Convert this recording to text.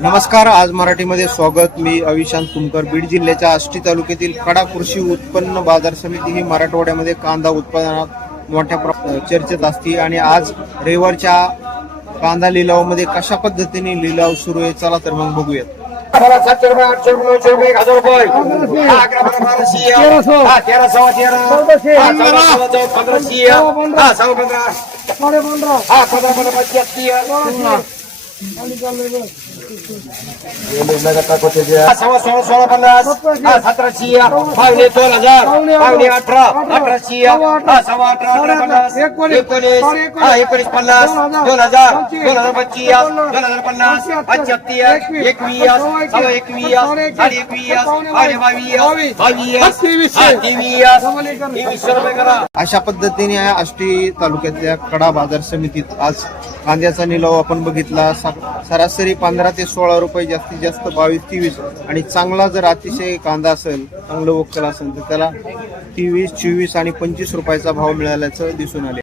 नमस्कार आज मराठीमध्ये स्वागत. मी अविशांत तुमकर. बीड जिल्ह्याच्या आष्टी तालुक्यातील कडा कृषी उत्पन्न बाजार समिती ही मराठवाड्यामध्ये कांदा उत्पादनात मोठ्या चर्चेत असते. आणि आज रविवारच्या कांदा लिलावामध्ये कशा पद्धतीने लिलाव सुरू आहे? चला तर मग बघूयात. सव्वा सोळा सोळा पन्नास सतराशे पावणे दोन हजार पावणे अठरा अठराशे सव्वा अठरा अठरा पन्नास एकोणीस हा एकोणीस पन्नास दोन हजार दोन हजार पंचवीस दोन हजार पन्नास पंच्याहत्तर एकवीस सव्वा एकवीस साडे एकवीस साडे बावीस बावीस तेवीस तेवीस रुपये करा अशा पद्धतीने आष्टी तालुक्यातल्या कडा बाजार समितीत आज कांद्याचा निलाव आपण बघितला. सरासरी पंधरा ते सोळा रुपये जास्तीत जास्त बावीस तेवीस. आणि चांगला जर अतिशय कांदा असेल चांगलं वक्कल असेल तर त्याला तेवीस चोवीस आणि पंचवीस रुपयाचा भाव मिळाल्याचं दिसून आले.